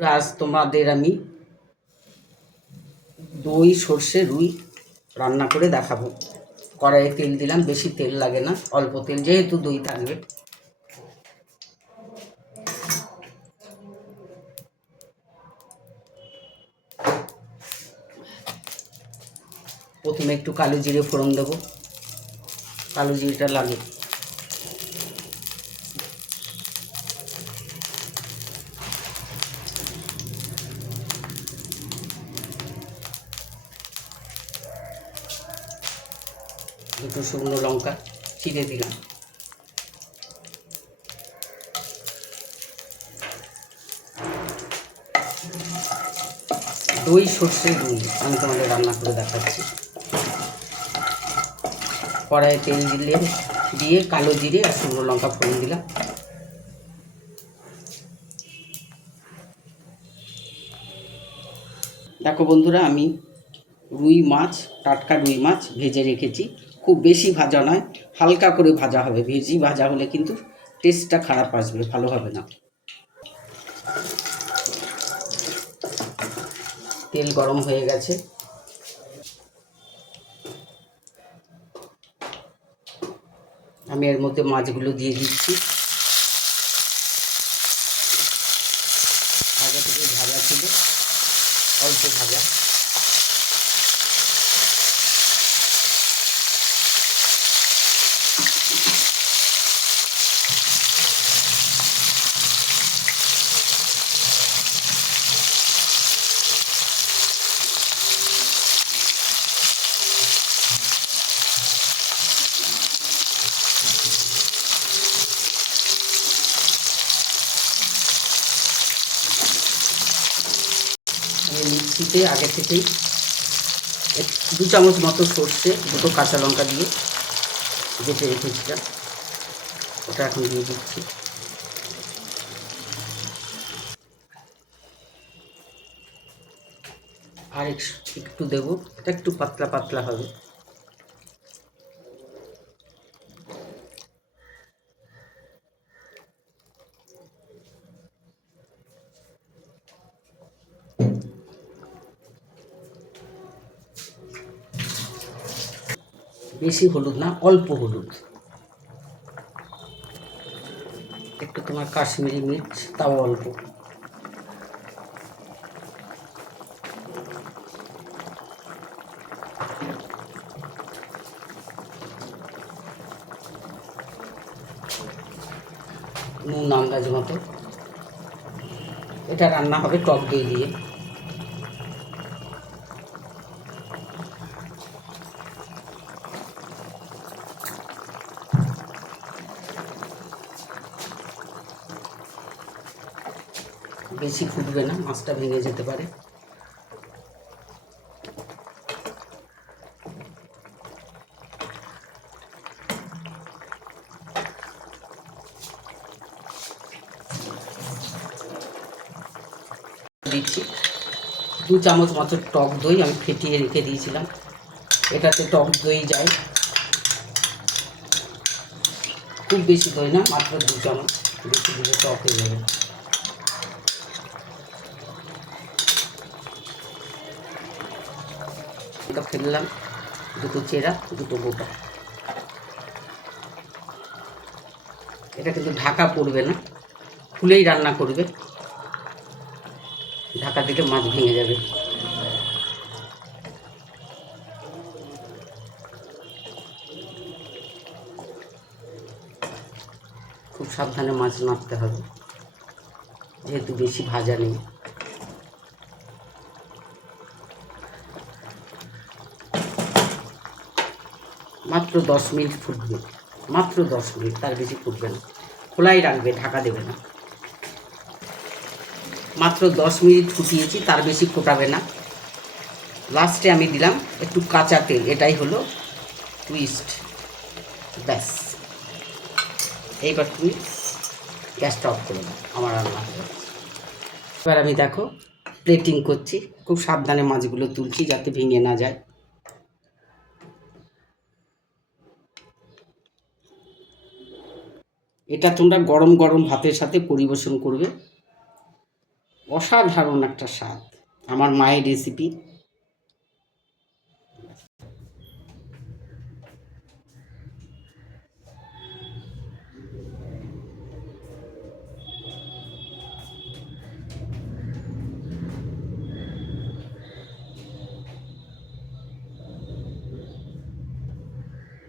আজ তোমাদের আমি দই সর্ষে রুই রান্না করে দেখাবো। কড়াইয়ে তেল দিলাম, বেশি তেল লাগে না, অল্প তেল, যেহেতু দই থাকবে। প্রথমে একটু কালো জিরে ফোড়ন দেবো, কালো জিরেটা লাগে। দুটো শুকনো লঙ্কা চিড়ে দিলাম। দই সর্ষে রুই আমি তোমাদের রান্না করে দেখাচ্ছি। কড়াইয়ে তেল দিয়ে কালো জিরে আর শুকনো লঙ্কা ফোড়ন দিলাম। দেখো বন্ধুরা, আমি রুই মাছ, টাটকা রুই মাছ ভেজে রেখেছি। খুব বেশি ভাজা নয়, হালকা করে ভাজা হবে। বেশি ভাজা হলে কিন্তু টেস্টটা খারাপ আসবে, ভালো হবে না। তেল গরম হয়ে গেছে, আমি এর মধ্যে মাছগুলো দিয়ে দিচ্ছি। আগে থেকে ভাজা ছিল, অল্প ভাজা। আমি মিক্সিতে আগে থেকেই 2 চামচ মতো সর্ষে, 2টো কাঁচা লঙ্কা দিয়ে বেটে রেখেছিলাম, ওটা এখন দিয়ে দিচ্ছি। আর একটু দেবো, এটা একটু পাতলা পাতলা হবে। বেশি হলুদ না, অল্প হলুদ, একটু তোমার কাশ্মীরি মির্চ, তাও অল্প। নুন আন্দাজ মতো। এটা রান্না হবে টক দই দিয়ে। বেশি ফুটবে না, মাছটা ভেঙে যেতে পারে। দিচ্ছি 2 চামচ মতো টক দই, আমি ফেটিয়ে রেখে দিয়েছিলাম। এটাতে টক দই যায়, খুব বেশি দই না, মাত্র 2 চামচ, বেশি দিলে টক হয়ে যাবে। এটা ফেললাম, 2টো চেরা, 2টো গোটা। এটা কিন্তু ঢাকা পড়বে না, খুলেই রান্না করবে, ঢাকা দিলে মাছ ভেঙে যাবে। খুব সাবধানে মাছ নাড়তে হবে, যেহেতু বেশি ভাজা নেই। মাত্র 10 মিনিট ফুটবে, মাত্র 10 মিনিট, তার বেশি ফুটবে না। খোলাই রাখবে, ঢাকা দেবে না। মাত্র 10 মিনিট ফুটিয়েছি, তার বেশি ফোটাবে না। লাস্টে আমি দিলাম একটু কাঁচা তেল, এটাই হলো টুইস্ট। ব্যাস, এইবার তুমি গ্যাসটা অফ করে দাও, আমার রান্না হয়ে যাচ্ছে। এবার আমি দেখো প্লেটিং করছি, খুব সাবধানে মাছগুলো তুলছি যাতে ভেঙে না যায়। এটা তোমরা গরম গরম ভাতের সাথে পরিবেশন করবে, অসাধারণ একটা স্বাদ। আমার মায়ের রেসিপি।